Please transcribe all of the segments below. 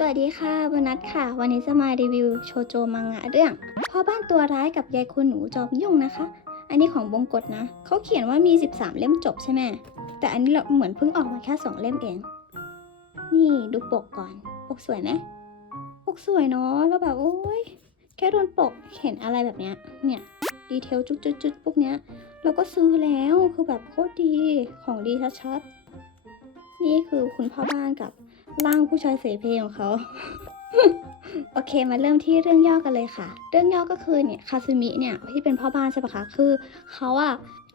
สวัสดีค่ะวนัทค่ะ วันนี้จะมารีวิวโชโจมังงะเรื่องพ่อบ้านตัวร้ายกับยายคุณหนูจอมยุ่งนะคะ อันนี้ของบงกฎนะ เขาเขียนว่ามี 13 เล่มจบใช่ไหม แต่อันนี้เราเหมือนเพิ่งออกมาแค่ 2 เล่มเอง นี่ดูปกก่อน ปกสวยไหม ปกสวยเนาะ แล้วแบบโอ้ย แค่โดนปกเห็นอะไรแบบเนี้ย เนี่ยดีเทลจุดๆพวกเนี้ย เราก็ซื้อแล้ว คือแบบโคตรดี ของดีชัดๆ นี่คือคุณพ่อบ้านกับ ร่างผู้ชายเสเพของเขา โอเคมาเริ่มที่เรื่องย่อกันเลยค่ะ เรื่องย่อก็คือเนี่ยคาซึมิเนี่ยที่เป็นพ่อบ้านใช่ปะคะคือเขาอะ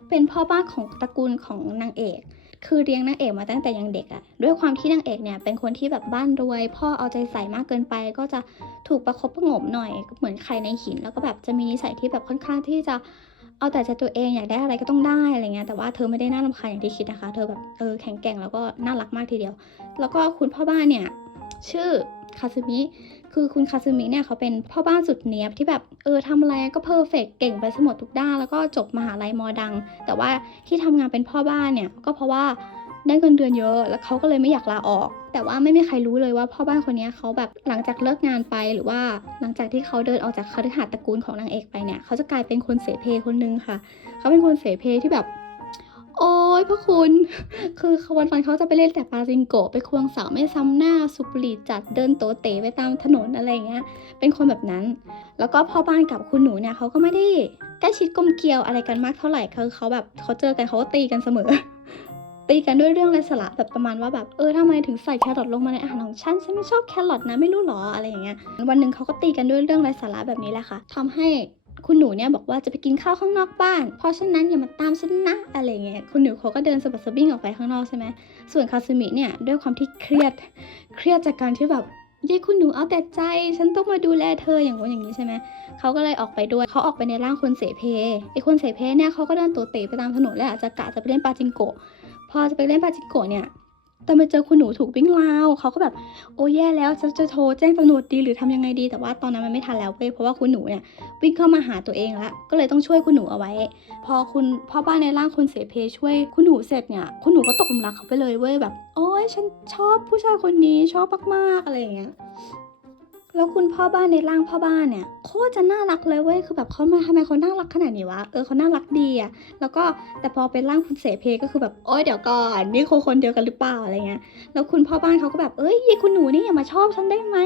เป็นพ่อบ้านของตระกูลของนางเอกคือเลี้ยงนางเอกมาตั้งแต่ยังเด็กอะด้วยความที่นางเอกเนี่ยเป็นคนที่แบบบ้านรวย พ่อเอาใจใส่มากเกินไป ก็จะถูกประคบประงมหน่อยเหมือนไข่ในหิน แล้วก็แบบจะมีนิสัยที่แบบค่อนข้างที่จะ เอาแต่ใจตัวเองอยากได้อะไรก็ต้องได้อะไรเงี้ยแต่ว่าเธอไม่ได้น่ารำคาญอย่างที่คิดนะคะ เธอแบบเออแข็งแกร่งแล้วก็น่ารักมากทีเดียว แล้วก็คุณพ่อบ้านเนี่ยชื่อคาซึมิคือคุณคาซึมิเนี่ยเขาเป็นพ่อบ้านสุดเนี้ยบที่แบบเออทำอะไรก็เพอร์เฟกเก่งไปสมดทุกด้านแล้วก็จบมหาลัยมอดัง แต่ว่าที่ทำงานเป็นพ่อบ้านเนี่ยก็เพราะว่า ได้เงินเดือนเยอะ แล้วเขาก็เลยไม่อยากลาออก แต่ว่าไม่มีใครรู้เลยว่าพ่อบ้านคนนี้เขาแบบหลังจากเลิกงานไปหรือว่าหลังจากที่เขาเดินออกจากคฤหาสน์ตระกูลของนางเอกไปเนี่ยเขาจะกลายเป็นคนเสเพคนนึงค่ะ เขาเป็นคนเสเพที่แบบ โอ้ยพระคุณ คือวันวันเขาจะไปเล่นแต่ปาจิงโกไปควงสาวไม่ซ้ำหน้าสุบบุหรีจัดเดินโตเตะไปตามถนนอะไรเงี้ย เป็นคนแบบนั้น แล้วก็พ่อบ้านกับคุณหนูเนี่ยเขาก็ไม่ได้ใกล้ชิดกลมเกลียวอะไรกันมากเท่าไหร่คือเขาแบบเขาเจอกันเขาก็ตีกันเสมอ ตีกันด้วยเรื่องไร้สาระแบบประมาณว่าแบบเออทำไมถึงใส่แครอทลงมาในอาหารของฉันฉันไม่ชอบแครอทนะไม่รู้หรออะไรอย่างเงี้ยวันหนึ่งเขาก็ตีกันด้วยเรื่องไร้สาระแบบนี้แหละค่ะทำให้คุณหนูเนี่ยบอกว่าจะไปกินข้าวข้างนอกบ้าน เพราะฉะนั้นอย่ามาตามฉันนะอะไรเงี้ย คุณหนูเขาก็เดินสบัดสบิ้งออกไปข้างนอกใช่ไหม ส่วนคาซึมิเนี่ยด้วยความที่เครียด เครียดจากการที่แบบยายคุณหนูเอาแต่ใจ ฉันต้องมาดูแลเธออย่างนู้นอย่างนี้ใช่ไหม เขาก็เลยออกไปด้วย เขาออกไปในร่างคนเสเพไอคนเสเพเนี่ยเขาก็เดินตัวเตะไปตามถนนแล้วอาจจะกะจะไปเล่นปาจิงโกะ พอจะไปเล่นปาจิงโกะเนี่ยแต่มาเจอคุณหนูถูกวิ่งราวเขาก็แบบโอ้แย่แล้วจะจะโทรแจ้งตำรวจดีหรือทำยังไงดีแต่ว่าตอนนั้นมันไม่ทันแล้วเว้ยเพราะว่าคุณหนูเนี่ยวิ่งเข้ามาหาตัวเองละก็เลยต้องช่วยคุณหนูเอาไว้ พอคุณพ่อบ้านในร่างคุณเสเพช่วยคุณหนูเสร็จเนี่ยคุณหนูก็ตกหลุมรักเขาไปเลยเว้ยแบบ โอ้ยฉันชอบผู้ชายคนนี้ชอบมากๆอะไรอย่างเงี้ย แล้วคุณพ่อบ้านในร่างพ่อบ้านเนี่ยโคตรจะน่ารักเลยเว้ยคือแบบเขามาทำไมเขาน่ารักขนาดนี้วะเออเขาน่ารักดีอะแล้วก็แต่พอเป็นร่างคุณเสเพก็คือแบบโอ๊ยเดี๋ยวก่อนนี่คนคนเดียวกันหรือเปล่าอะไรเงี้ยแล้วคุณพ่อบ้านเขาก็แบบเอ้ยยายคุณหนูนี่อย่ามาชอบฉันได้ไหม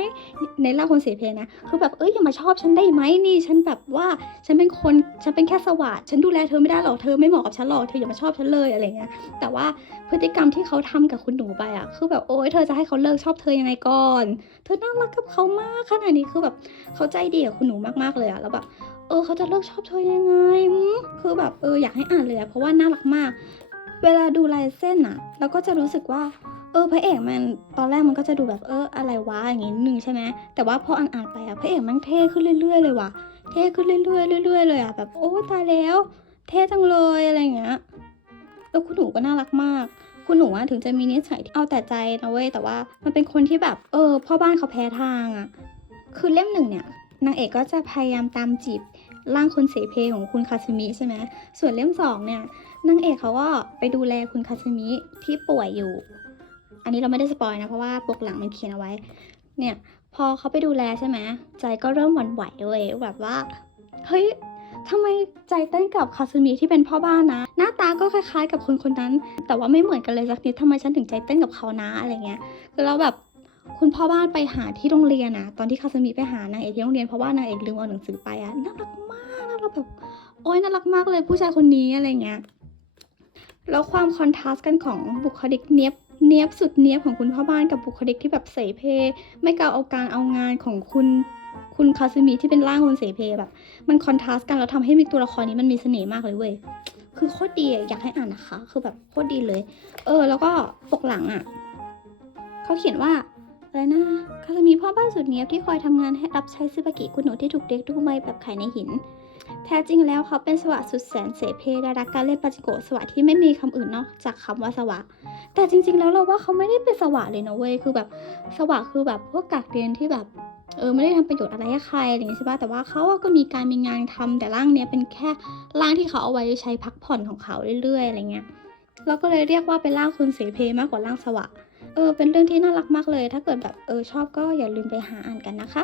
ในร่างคนเสเพนะคือแบบเอ้ยอย่ามาชอบฉันได้ไหมนี่ฉันแบบว่าฉันเป็นคนฉันเป็นแค่สวัสดฉันดูแลเธอไม่ได้หรอกเธอไม่เหมาะกับฉันหรอกเธออย่ามาชอบฉันเลยอะไรเงี้ยแต่ว่าพฤติกรรมที่เขาทำกับคุณหนูไปอะคือแบบโอ๊ยเธอจะให้เขาเลิกชอบเธอยังไงก่อน เธอน่ารักกับเขามากขนาดนี้คือแบบเขาใจดีกับคุณหนูมากๆเลยอะแล้วแบบเออเขาจะเลิกชอบเธอยังไงหืมคือแบบเอออยากให้อ่านเลยอะเพราะว่าน่ารักมาก เวลาดูลายเส้นอะเราก็จะรู้สึกว่าเออพระเอกมันตอนแรกมันก็จะดูแบบเอออะไรวะอย่างงี้ยนึงใช่ไหมแต่ว่าพออ่านๆไปอะพระเอกมันเท่ขึ้นเรื่อย ๆ เลยว่ะเท่ขึ้นเรื่อยๆเรื่อยๆเลยอะแบบโอ้ตายแล้ว เท่จังเลยอะไรอย่างเงี้ยแล้วคุณหนูก็น่ารักมาก คุณหนูอะถึงจะมีนิสัยที่เอาแต่ใจนะเว้ยแต่ว่า มันเป็นคนที่แบบเออพ่อบ้านเขาแพ้ทางอะคือเล่มหนึ่งเนี่ยนางเอกก็จะพยายามตามจีบร่างคนเสเพของคุณคาซึมิใช่ไหมส่วนเล่มสองเนี่ยนางเอกเขาก็ไปดูแลคุณคาซึมิที่ป่วยอยู่ อันนี้เราไม่ได้สปอยนะเพราะว่าปกหลังมันเขียนเอาไว้ เนี่ยพอเขาไปดูแลใช่ไหมใจก็เริ่มหวั่นไหวเลยแบบว่าเฮ้ย ทำไมใจเต้นกับคาซึมิที่เป็นพ่อบ้านนะ หน้าตาก็คล้ายๆ กับคนคนนั้น แต่ว่าไม่เหมือนกันเลยสักนิดทำไมฉันถึงใจเต้นกับเขานะอะไรเงี้ยแล้วแบบคุณพ่อบ้านไปหาที่โรงเรียนนะตอนที่คาซมิไปหานางเอกที่โรงเรียนเพราะว่านางเอกลืมเอาหนังสือไปอะน่ารักมากน่ารักแบบโอ๊ยน่ารักมากเลยผู้ชายคนนี้อะไรเงี้ยแล้วความคอนทราสต์กันของบุคลิกเนี้ยบเนี้ยบสุดเนี้ยบของคุณพ่อบ้านกับบุคลิกที่แบบเสเพไม่กล่าวเอาการเอางานของคุณ คุณคาซึมิที่เป็นร่างคนเสเพแบบ มันคอนทราสต์กันแล้วทำให้มีตัวละครนี้มันมีเสน่ห์มากเลยเว้ยคือโคตรดีอยากให้อ่านนะคะ คือแบบโคตรดีเลย เออ แล้วก็ปกหลังอะเขาเขียนว่าอะไรนะคาซึมิพ่อบ้านสุดเนี้ยบที่คอยทำงานให้รับใช้ซึบากิคุณหนูที่ถูกเด็กดูไม่แบบไข่ในหิน แท้จริงแล้วเขาเป็นสวะสุดแสนเสเพและรักการเล่นปาจิโกะสวะที่ไม่มีคำอื่นนอกจากคำว่าสวะ แต่จริง ๆ แล้วเราว่าเขาไม่ได้เป็นสวะเลยนะเว้ยคือแบบสวะคือแบบพวกกากเรียนที่แบบ เออไม่ได้ทำประโยชน์อะไรให้ใครอะไรอย่างเงี้ยใช่ปะแต่ว่าเขาก็มีการมีงานทำแต่ร่างเนี้ยเป็นแค่ร่างที่เขาเอาไว้ใช้พักผ่อนของเขาเรื่อยๆอะไรเงี้ยเราก็เลยเรียกว่าเป็นร่างคนเสเพมากกว่าร่างสวะเออเป็นเรื่องที่น่ารักมากเลย ถ้าเกิดแบบเออชอบก็อย่าลืมไปหาอ่านกันนะคะ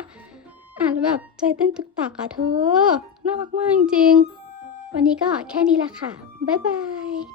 อ่านแบบใจเต้นตุกตักอะเธอ น่ารักมากจริง วันนี้ก็แค่นี้แหละค่ะ บ๊ายบาย